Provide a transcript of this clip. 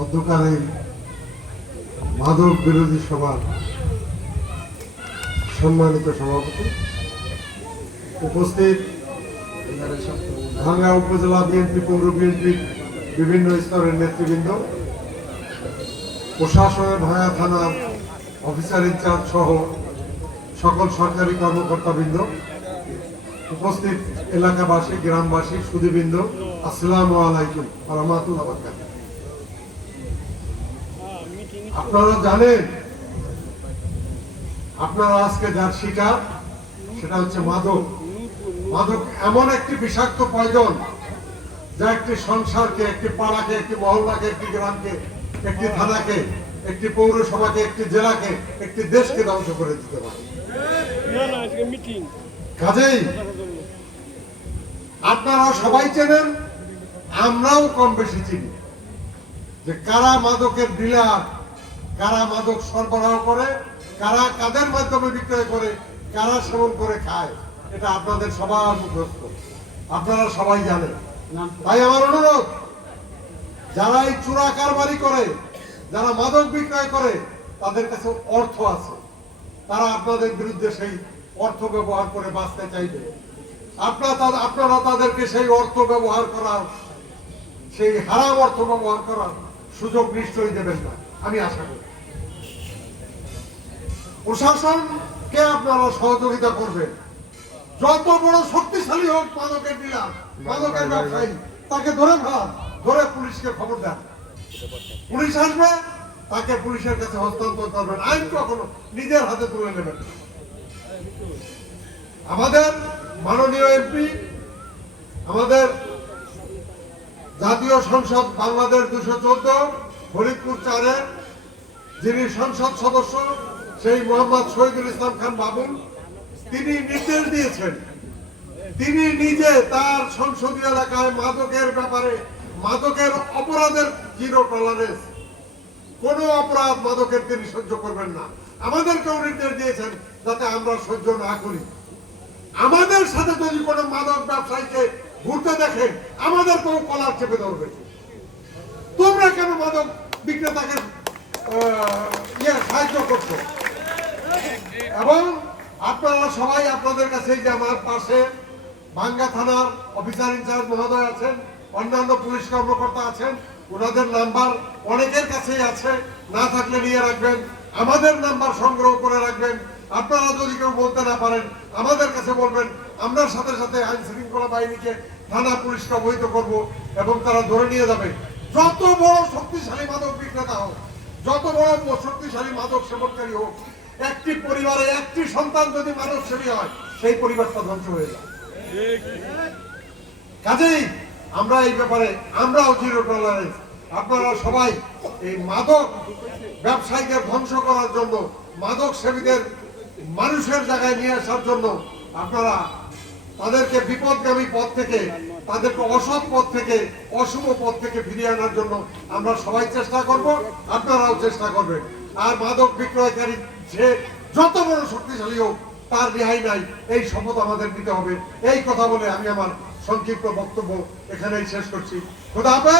অন্ধকারে মাদক বিরোধী সভার সম্মানিত সভাপতি, উপস্থিত ভাঙ্গা উপজেলা বিএনপি, পৌর বিএনপির বিভিন্ন স্তরের নেতৃবৃন্দ, প্রশাসনের ভাঙ্গা থানার অফিসার ইনচার্জ সহ সকল সরকারি কর্মকর্তাবৃন্দ, উপস্থিত এলাকাবাসী, গ্রামবাসী, সুধীবৃন্দ, আসসালামু আলাইকুম ওয়া রাহমাতুল্লাহি ওয়া বারাকাতুহু। আপনারা জানেন, আপনারা আজকে যার শিকার সেটা হচ্ছে মাদক। মাদক এমন একটি বিষাক্ত পয়জন যা একটি সংসারকে, একটি পাড়াকে, একটি মহল্লাকে, একটি গ্রামকে, একটি থানাকে, একটি পৌরসভাকে, একটি জেলাকে, একটি দেশকে ধ্বংস করে দিতে পারে। কাজেই আপনারা সবাই চেনেন, আমরাও কম বেশি চিনি যে কারা মাদকের ডিলার, কারা মাদক সরবরাহ করে, কারা কাদের মাধ্যমে বিক্রয় করে, কারা সেবন করে খায়, এটা আপনাদের সবার মুখস্থ, আপনারা সবাই জানেন। তাই আমার অনুরোধ, যারা এই চোরা কারবারি করে, যারা মাদক বিক্রয় করে, তাদের কাছে অর্থ আছে, তারা আপনাদের বিরুদ্ধে সেই অর্থ ব্যবহার করে বাঁচতে চাইবে। আপনারা তাদেরকে সেই অর্থ ব্যবহার করার, সেই হারাম অর্থ ব্যবহার করার সুযোগ নিশ্চয়ই দেবেন না, আমি আশা করি। প্রশাসনকে আপনারা সহযোগিতা করবেন। যত বড় শক্তিশালী হোক মাদকের ডিলার, মাদকের ব্যবসায়ী, তাকে ধরে ফেলান, ধরে পুলিশকে খবর দেন। পুলিশ আসবে, তাকে পুলিশের কাছে হস্তান্তর করবেন, আইন কখনো নিজের হাতে তুলে নেবেন। আমাদের মাননীয় এমপি, আমাদের জাতীয় সংসদ বাংলাদেশ 214 ফরিদপুর 4-এর যিনি সংসদ সদস্য, সেই মোহাম্মদ শহীদুল ইসলাম খান বাবুল, তিনি নির্দেশ দিয়েছেন, তিনি নিজে তার সংসদীয় এলাকায় মাদকের ব্যাপারে, মাদকের অপরাধের জিরো টলারেন্স, কোন অপরাধ মাদকের তিনি সহ্য করবেন না। আমাদেরকেও নির্দেশ দিয়েছেন যাতে আমরা সহ্য না করি। আমাদের সাথে যদি কোনো মাদক ব্যবসায়ীকে ঘুরতে দেখেন, আমাদেরকেও কলার চেপে ধরবে। তোমরা কেন মাদক বিক্রেতাকে সাহায্য করছো? এবং আপনারা সবাই, আপনাদের কাছে যে আমার পাশে ভাঙ্গা থানার অফিসার ইনচার্জ মহোদয় আছেন, অন্যান্য পুলিশ কর্মকর্তা আছেন, ওনাদের নাম্বার অনেকের কাছেই আছে, না থাকলে নিয়ে রাখবেন। আমাদের নাম্বার সংগ্রহ করে রাখবেন। আপনারা যদি কেউ বলতে না পারেন, আমাদের কাছে বলবেন, আমরা সাথে সাথে আইন শৃঙ্খলা বাহিনীকে, থানা পুলিশকে অবহিত করব এবং তারা ধরে নিয়ে যাবে। যত বড় শক্তিশালী মাদক বিক্রেতা হোক, যত বড় শক্তিশালী মাদক সেবনকারী হোক, একটি পরিবারে একটি সন্তান যদি মাদক সেবী হয়, সেই পরিবারটা ধ্বংস হয়ে যায়। কাজেই আমরা এই ব্যাপারে আমরাও জিরো টলারেন্স। আপনারা সবাই এই মাদক ব্যবসায়ীদের ধ্বংস করার জন্য, মাদক সেবীদের মানুষের জায়গায় নিয়ে আসার জন্য, আপনারা তাদেরকে বিপদগামী পথ থেকে, তাদেরকে অসৎ পথ থেকে, অশুভ পথ থেকে ফিরিয়ে আনার জন্য আমরা সবাই চেষ্টা করব, আপনারাও চেষ্টা করবেন। আর মাদক বিক্রয়কারী যে যত বড় শক্তিশালী হোক, তার রেহাই নাই, এই শপথ আমাদের নিতে হবে। এই কথা বলে আমি আমার সংক্ষিপ্ত বক্তব্য এখানেই শেষ করছি। খোদা হাফেজ।